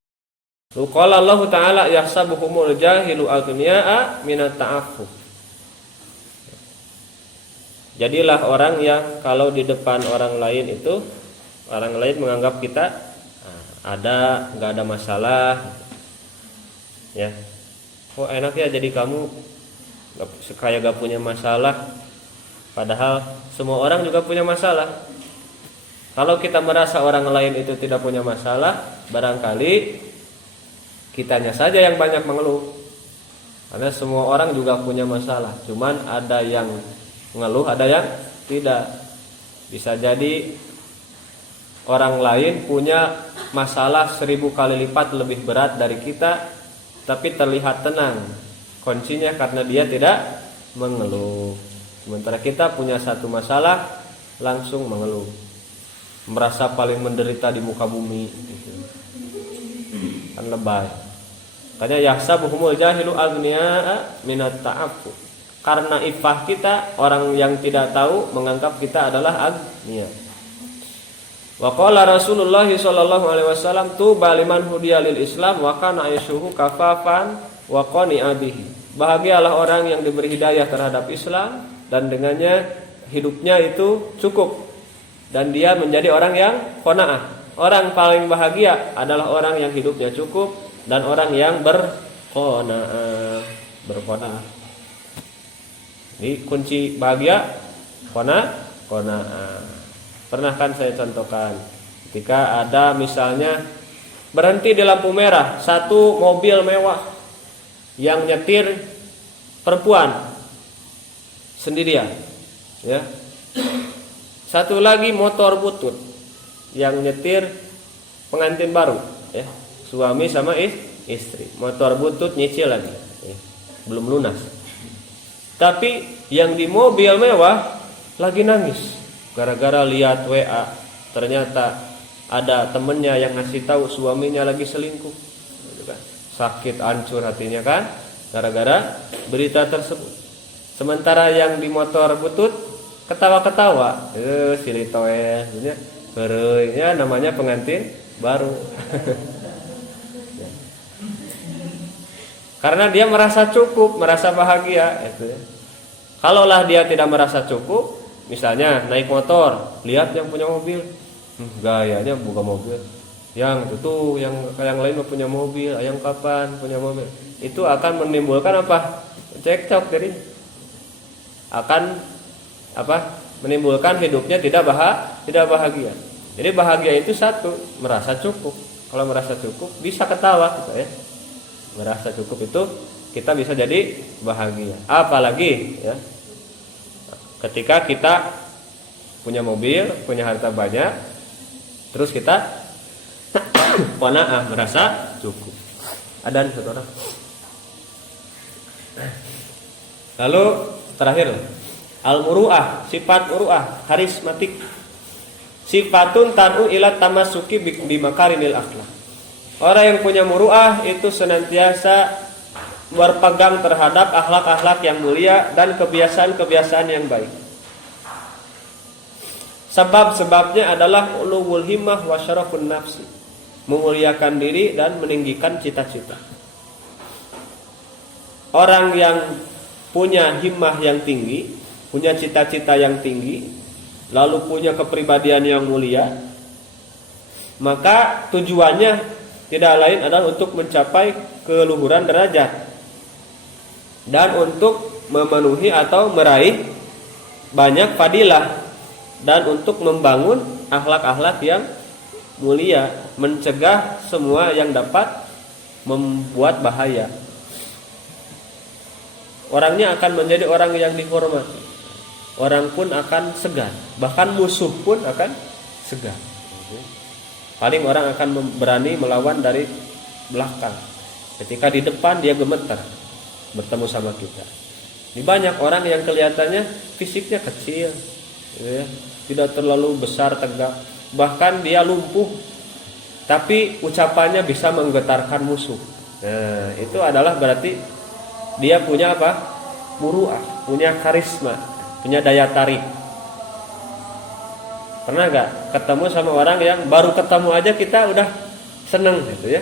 Qala Allah Ta'ala yahsabuhumul jahilu aghniya'a minat ta'affuf. Jadilah orang yang kalau di depan orang lain itu orang lain menganggap kita nggak ada masalah ya, enak ya jadi kamu kayak gak punya masalah, padahal semua orang juga punya masalah. Kalau kita merasa orang lain itu tidak punya masalah, barangkali kitanya saja yang banyak mengeluh, karena semua orang juga punya masalah, cuman ada yang mengeluh, ada yang tidak. Bisa jadi orang lain punya masalah 1000 kali lipat lebih berat dari kita, tapi terlihat tenang. Kuncinya karena dia tidak mengeluh. Sementara kita punya satu masalah langsung mengeluh, merasa paling menderita di muka bumi gitu. Kan lebay. Makanya yahsabuhumul jahilu aghniya'a minat ta'affuf. Karena ifah kita, orang yang tidak tahu menganggap kita adalah aghnia. Wa qala Rasulullah sallallahu alaihi wasallam tuba liman hudiya lil Islam wa kana aishuhu kafafan wa qani'a bihi. Bahagialah orang yang diberi hidayah terhadap Islam dan dengannya hidupnya itu cukup dan dia menjadi orang yang qanaah. Orang paling bahagia adalah orang yang hidupnya cukup dan orang yang berqanaah. Ini kunci bahagia qanaah. Pernah kan saya contohkan, ketika ada misalnya berhenti di lampu merah, satu mobil mewah yang nyetir perempuan sendirian, ya. Satu lagi motor butut yang nyetir pengantin baru, ya. Suami sama istri, motor butut nyicil lagi, ya. Belum lunas. Tapi yang di mobil mewah lagi nangis. gara-gara lihat WA ternyata ada temennya yang ngasih tahu suaminya lagi selingkuh, gitu kan. Sakit, hancur hatinya kan, gara-gara berita tersebut. Sementara yang di motor butut ketawa-ketawa, silitoe, ya namanya pengantin baru. Karena dia merasa cukup, merasa bahagia, itu ya. Kalaulah dia tidak merasa cukup, misalnya naik motor, lihat yang punya mobil, gayanya buka mobil, yang itu tuh yang lain punya mobil, yang kapan punya mobil, itu akan menimbulkan apa? Cekcok, jadi akan apa? Menimbulkan hidupnya tidak bahagia. Jadi bahagia itu satu, merasa cukup. Kalau merasa cukup bisa ketawa gitu ya. Merasa cukup itu kita bisa jadi bahagia. Apalagi ya, ketika kita punya mobil, punya harta banyak, terus kita merasa cukup. Adan satu orang. Lalu terakhir, al-muru'ah, sifat muru'ah, karismatik. Sifatun tan'u ila tamasuki bimakarimil akhlak. Orang yang punya muru'ah itu senantiasa berpegang terhadap akhlak-akhlak yang mulia dan kebiasaan-kebiasaan yang baik. Sebab-sebabnya adalah ulul himmah wa syarafun nafsi, memuliakan diri dan meninggikan cita-cita. Orang yang punya himmah yang tinggi, punya cita-cita yang tinggi, lalu punya kepribadian yang mulia, maka tujuannya tidak lain adalah untuk mencapai keluhuran derajat dan untuk memenuhi atau meraih banyak fadilah dan untuk membangun akhlak-akhlak yang mulia, mencegah semua yang dapat membuat bahaya. Orangnya akan menjadi orang yang dihormati. Orang pun akan segan, bahkan musuh pun akan segan. Paling orang akan berani melawan dari belakang. Ketika di depan dia gemetar bertemu sama kita. Ini banyak orang yang kelihatannya fisiknya kecil, ya, tidak terlalu besar tegak, bahkan dia lumpuh, tapi ucapannya bisa menggetarkan musuh. Nah, itu adalah berarti dia punya apa? Muru'ah, punya karisma, punya daya tarik. Pernah gak ketemu sama orang yang baru ketemu aja kita udah seneng gitu ya.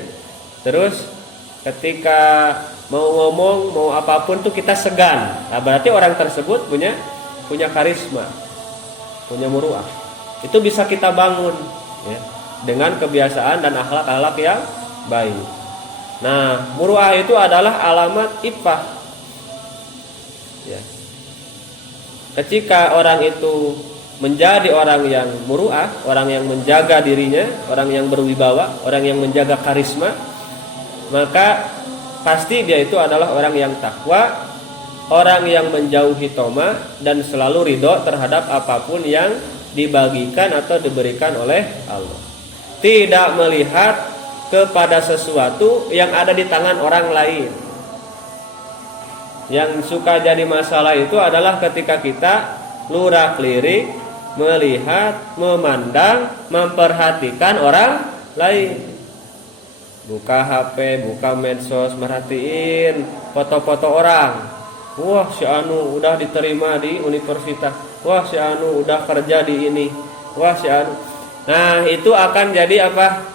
Terus ketika mau ngomong, mau apapun tuh kita segan. Nah, berarti orang tersebut punya karisma, punya muru'ah. Itu bisa kita bangun ya, dengan kebiasaan dan akhlak-akhlak yang baik. Nah, muru'ah itu adalah alamat iffah. Ya. Ketika orang itu menjadi orang yang muru'ah, orang yang menjaga dirinya, orang yang berwibawa, orang yang menjaga karisma, maka pasti dia itu adalah orang yang takwa, orang yang menjauhi toma dan selalu ridho terhadap apapun yang dibagikan atau diberikan oleh Allah. Tidak melihat kepada sesuatu yang ada di tangan orang lain. Yang suka jadi masalah itu adalah ketika kita lurak-lirik melihat, memandang, memperhatikan orang lain. Buka HP, buka medsos, merhatiin foto-foto orang. Wah, si Anu udah diterima di universitas. Wah, si Anu udah kerja di ini. Wah, si Anu. Nah, itu akan jadi apa?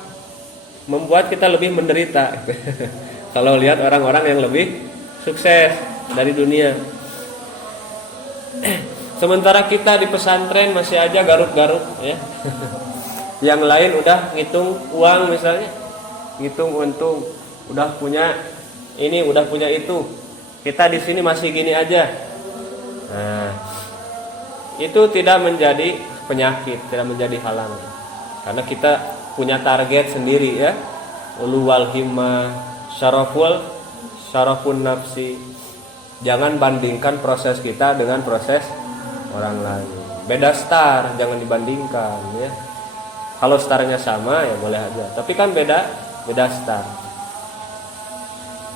Membuat kita lebih menderita. Kalau lihat orang-orang yang lebih sukses dari dunia. Sementara kita di pesantren masih aja garuk-garuk ya. Yang lain udah ngitung uang misalnya, ngitung untung, udah punya ini, udah punya itu. Kita di sini masih gini aja. Nah, itu tidak menjadi penyakit, tidak menjadi halangan. Karena kita punya target sendiri ya. Uluwal himmah, syarafun nafsi. Jangan bandingkan proses kita dengan proses orang lain. Beda star, jangan dibandingkan ya. Kalau starnya sama ya boleh aja, tapi kan beda star.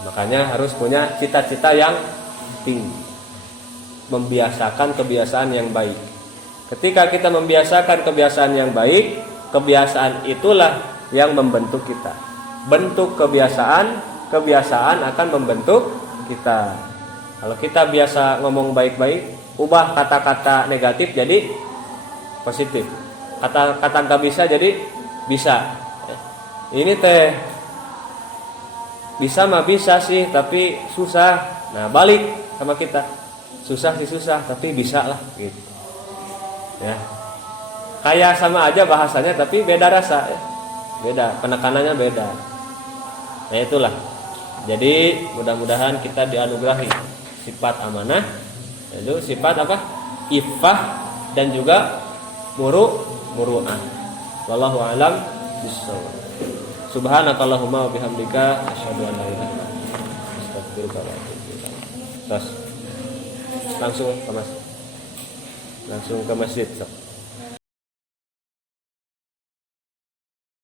Makanya harus punya cita-cita yang tinggi, membiasakan kebiasaan yang baik. Ketika kita membiasakan kebiasaan yang baik, kebiasaan itulah yang membentuk kita. Bentuk kebiasaan akan membentuk kita. Kalau kita biasa ngomong baik-baik, ubah kata-kata negatif jadi positif. Kata-kata nggak bisa jadi bisa. Ini teh bisa mah bisa sih, tapi susah. Nah, balik sama kita. Susah sih susah, tapi bisa lah gitu. Ya. Kayak sama aja bahasanya tapi beda rasa ya. Beda, penekanannya beda. Nah, itulah. Jadi, mudah-mudahan kita dianugerahi sifat amanah, yaitu sifat apa? Iffah dan juga muru'ah. Wallahu a'lam bishawab. Subhanakallahumma wa bihamdika asyhadu an la ilaha illa anta astaghfiruka wa atubu ilaik. Terus langsung ke masjid.